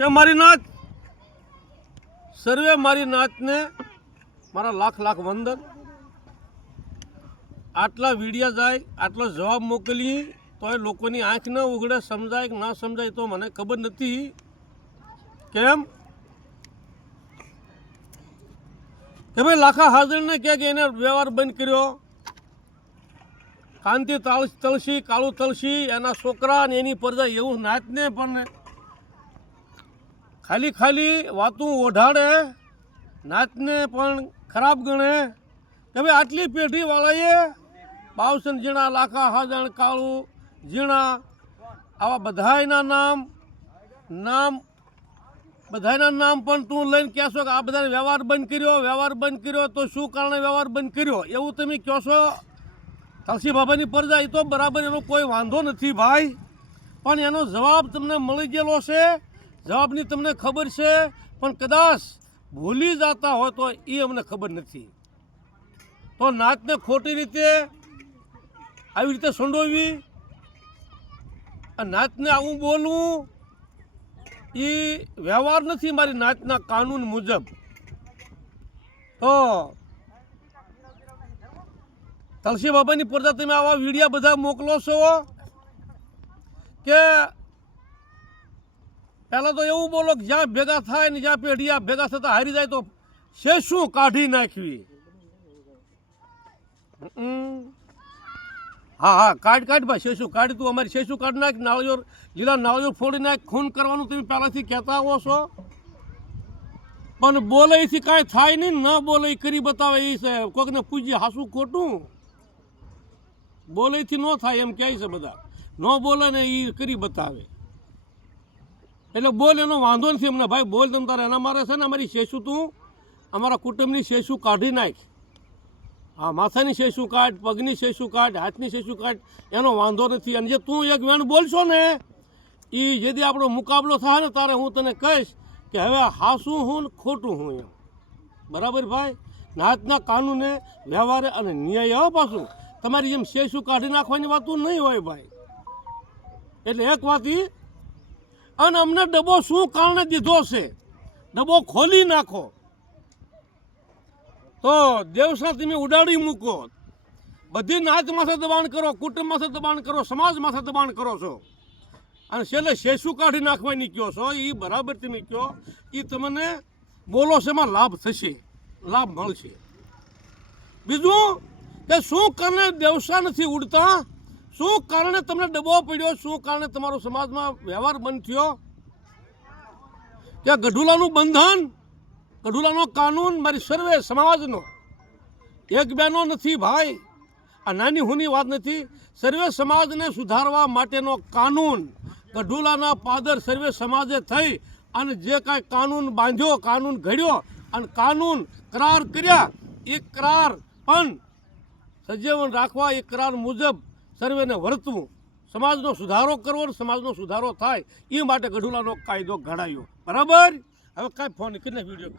કે મારી નાથ સર્વે મારી નાથને મારા લાખ લાખ વંદન. આટલા વિડિયા જાય, આટલો જવાબ મોકલી તો એ લોકોની આંખ ન ઉઘડે, સમજાય કે ના સમજાય તો મને ખબર નથી. કેમ? કે ભાઈ લાખા હાજરીને કહે કે એને વ્યવહાર બંધ કર્યો. કાંતિ તાળ તળસી કાળું તળસી એના છોકરા ને એની પરજા એવું નાચને પણ ખાલી ખાલી વાતું ઓઢાડે, નાચને પણ ખરાબ ગણે. કે ભાઈ આટલી પેઢીવાળાએ બાવસન જીણા લાખા, હાજણ, કાળું જીણા આવા બધાયના નામ નામ બધાના નામ પણ તું લઈને કહેશો કે આ બધાને વ્યવહાર બંધ કર્યો, વ્યવહાર બંધ કર્યો, તો શું કારણે વ્યવહાર બંધ કર્યો? એવું તમે કહો છો તુલસી બાબાની પરજા એ તો બરાબર એનો કોઈ વાંધો નથી ભાઈ. પણ એનો જવાબ તમને મળી ગયેલો છે. જવાબની તમને ખબર છે, પણ કદાચ ભૂલી જતા હોય તો એ અમને ખબર નથી. તો નાચને ખોટી રીતે આવી રીતે સંડોવી આ નાચને આવું બોલવું, એ વ્યવહાર નથી મારી નાચના કાનૂન મુજબ. તો તલસી બાબાની પ્રજા તમે આવા વિડીયા બધા મોકલો છો કે પહેલાં તો એવું બોલો કે જ્યાં ભેગા થાય ને જ્યાં પેઢિયા ભેગા થતા હારી જાય તો શેષું કાઢી નાખવી. હા હા, કાઢ કાઢ ભાઈ શેશું કાઢ તું? અમારી શેશું કાઢ નાખ? નાળિયોર, લીલા નાળિયોર ફોડી નાખ. ખૂન કરવાનું તમે પહેલાંથી કહેતા આવો છો. પણ બોલે એથી કાંઈ થાય નહીં, ન બોલે કરી બતાવે એ છે. કોઈકને પૂછીએ હાસું ખોટું? બોલેથી ન થાય એમ કહે છે બધા. ન બોલે ને એ કરી બતાવે. એટલે બોલ, એનો વાંધો નથી અમને. ભાઈ, બોલ, તમ તારે એના મારે છે ને, અમારી શેષું તું, અમારા કુટુંબની શેષું કાઢી નાખ. હા, માથાની શેષું કાઢ, પગની શેષું કાઢ, હાથની શેષું કાઢ, એનો વાંધો નથી. અને જે તું એક વેણ બોલશો ને એ જેથી આપણો મુકાબલો થાય ને, તારે હું તને કહીશ કે હવે હાસું હું ને ખોટું હું એમ. બરાબર ભાઈ? નાતના કાનૂને, વ્યવહારે અને ન્યાય હો પાછું. તમારી જેમ શેષું કાઢી નાખવાની વાતું નહીં હોય ભાઈ. એટલે એક વાત ઈ અને અમને ડબ્બો શું કારણે દીધો છે? ડબ્બો ખોલી નાખો. તો દેવસા તમે ઉડાડી મૂકો. બધી નાત માથે દબાણ કરો, કુટુંબ માથે દબાણ કરો, સમાજ માથે દબાણ કરો છો. અને છેલ્લે શેસું કાઢી નાખવાની કહો છો. એ બરાબર તમે કહો એ તમને બોલો છે એમાં લાભ થશે. લાભ મળશે. બીજું કે શું કારણે દેવસા નથી ઉડતા શું કારણે તમને ડબો પડ્યો? શું કારણે તમારો સમાજમાં વ્યવહાર બંધ થયો? કે ગઢુલાનું બંધન? ગઢુલાનો કાનૂન, મારી સર્વે સમાજનો. એક બેનો નથી ભાઈ. આ નાની હુની વાત નથી. સર્વે સમાજને સુધારવા માટેનો કાનૂન. ગઢુલાના પાદર સર્વે સમાજે થઈ અને જે કાંઈ કાનૂન બાંધ્યો, કાનૂન ઘડ્યો અને કાનૂન કરાર કર્યા, એ કરાર પણ સજીવન રાખવા, એ કરાર મુજબ સર્વેને વર્તવું. સમાજનો સુધારો કરવો અને સમાજનો સુધારો થાય. એ માટે ગઢુલાનો કાયદો ઘડાયો. બરાબર? હવે કાંઈ ફોન કરીને વીડિયો